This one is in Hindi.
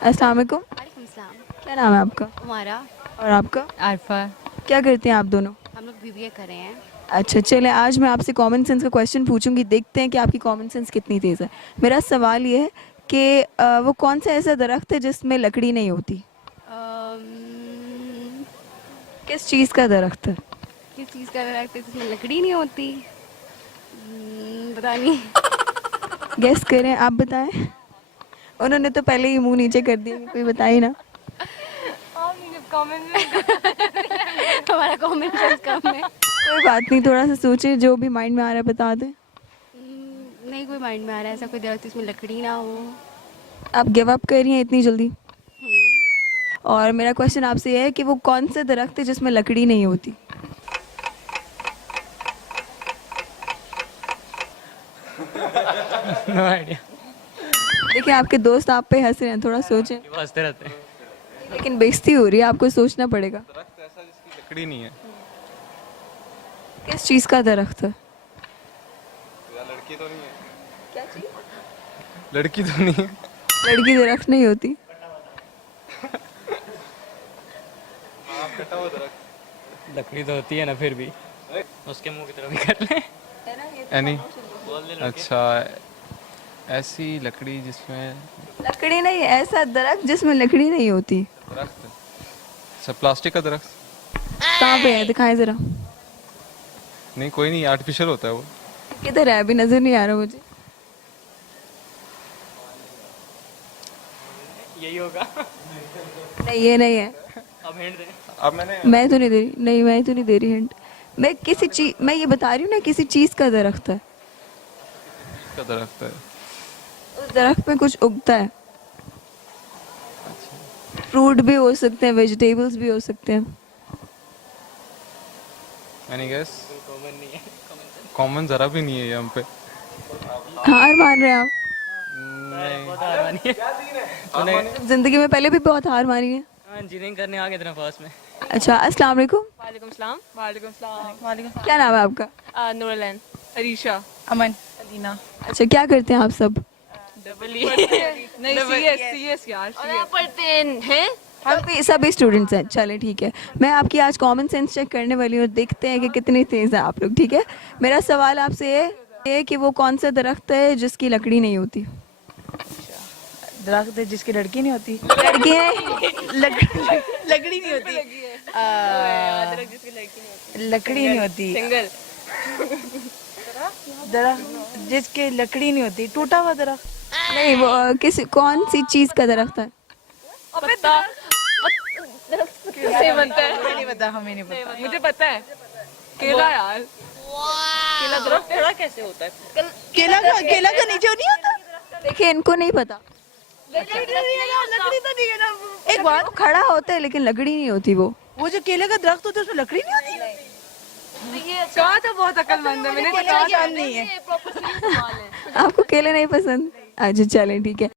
अस्सलाम वालेकुम। वालेकुम सलाम। क्या नाम है आपका? हमारा और आपका? आरफा। क्या करते हैं आप दोनों? हम लोग बीबीए कर रहे हैं। अच्छा चले, आज मैं आपसे कॉमन सेंस का क्वेश्चन पूछूंगी, देखते हैं कि आपकी कॉमन सेंस कितनी तेज़ है। मेरा सवाल ये है कि वो कौन सा ऐसा दरख्त है जिसमें लकड़ी नहीं होती? अम्म, किस चीज़ का दरख्त है? किस चीज़ का दरख्त है जिसमें लकड़ी नहीं होती? पता नहीं। गेस करें, आप बताएं। उन्होंने तो पहले ही मुंह नीचे कर दिया कि कोई बताए ना। हमारा कॉमन सेंस कम है। कोई बात नहीं, थोड़ा सा सोचें, जो भी माइंड में आ रहा है बता दें। नहीं कोई माइंड में आ रहा है ऐसा कोई दरख्त जिसमें लकड़ी ना हो। आप गिव अप कर रही हैं इतनी जल्दी? हम्म, और मेरा क्वेश्चन आपसे ये है कि वो कौन सा दरख्त है जिसमें लकड़ी नहीं होती? No idea. देखिए आपके दोस्त आप पे हंस रहे हैं, थोड़ा सोचें। हंसते रहते हैं। लेकिन बेइज्जती हो रही है, आपको सोचना पड़ेगा। दरख्त ऐसा जिसकी लकड़ी नहीं है। किस चीज़ का दरख्त है? या लड़की तो नहीं है। क्या चीज़? लड़की तो नहीं है। लड़की दरख्त नहीं होती। हाँ, कटा हुआ दरख्त। लकड़ी तो होती है ना, फिर भी उसके मुंह की तरफ ही कर ले। एनी अच्छा, ऐसी लकड़ी जिसमें लकड़ी नहीं, ऐसा दरख्त जिसमें लकड़ी नहीं होती। दरख्त, अच्छा प्लास्टिक का दरख्त। कहाँ पे है, दिखाएं जरा। नहीं कोई नहीं, आर्टिफिशियल होता है वो। किधर है, अभी नजर नहीं आ रहा मुझे। यही होगा। नहीं ये नहीं है। अब हिंट दे। अब मैंने मैं तो नहीं दे रही, नहीं मैं तो नहीं दे रही हिंट। मैं ये बता रही हूँ ना, किसी चीज़ का दरख्त है। का दरख्त है। उस दरख्त पे कुछ उगता है। फ्रूट भी हो सकते हैं, वेजिटेबल्स भी हो सकते हैं। मैंने गैस कॉमन नहीं है। कॉमन जरा भी नहीं है ये हम पे। हार मान रहे हैं आप? नहीं बहुत हार मानी है। तूने जिंदगी में पहले भी बहुत हार मारी है। इंजीनियरिंग करने आ गए थे ना फर्स्ट में। अच्छा, अस्सलाम वालेकुम। वालेकुम सलाम। वालेकुम सलाम। वालेकुम क्या नाम है आपका? सलाम। नूरलैन, अरीशा, अमन, अलीना। अच्छा, क्या करते हैं आप सब? नहीं सीएस यार। पढ़ते हैं। सभी स्टूडेंट्स हैं, चलें ठीक है। मैं आपकी आज कॉमन सेंस चेक करने वाली हूँ, देखते हैं कि कितनी तेज़ है आप लोग, ठीक है। मेरा सवाल आपसे ये है कि वो कौन सा दरख्त है जिसकी लकड़ी नहीं होती? दरख्त है जिसकी लड़की नहीं होती। लड़की है? लकड़ी नहीं होती। लकड़ी नहीं होती। सिंगल। दरख्त जिसकी लकड़ी नहीं होती, टूटा हुआ दरख्त। नहीं, वो कौन सी चीज़ का दरख्त है? पत्ता कैसे बनता है? हमें नहीं पता, हमें नहीं पता। मुझे पता है। केला यार। केला दरख्त खड़ा कैसे होता है? केला का नीचे नहीं होता। देखिए इनको नहीं पता। लकड़ी तो नहीं है ना। एक बात, वो खड़ा होता है लेकिन लकड़ी नहीं होती वो। वो जो केले का दरख्त होता है उसमें लकड़ी नहीं होती। कहा तो बहुत अक्लमंद है, मैंने केले का ज्ञान नहीं है। आपको केले नहीं पसंद? अच्छा चलें ठीक है।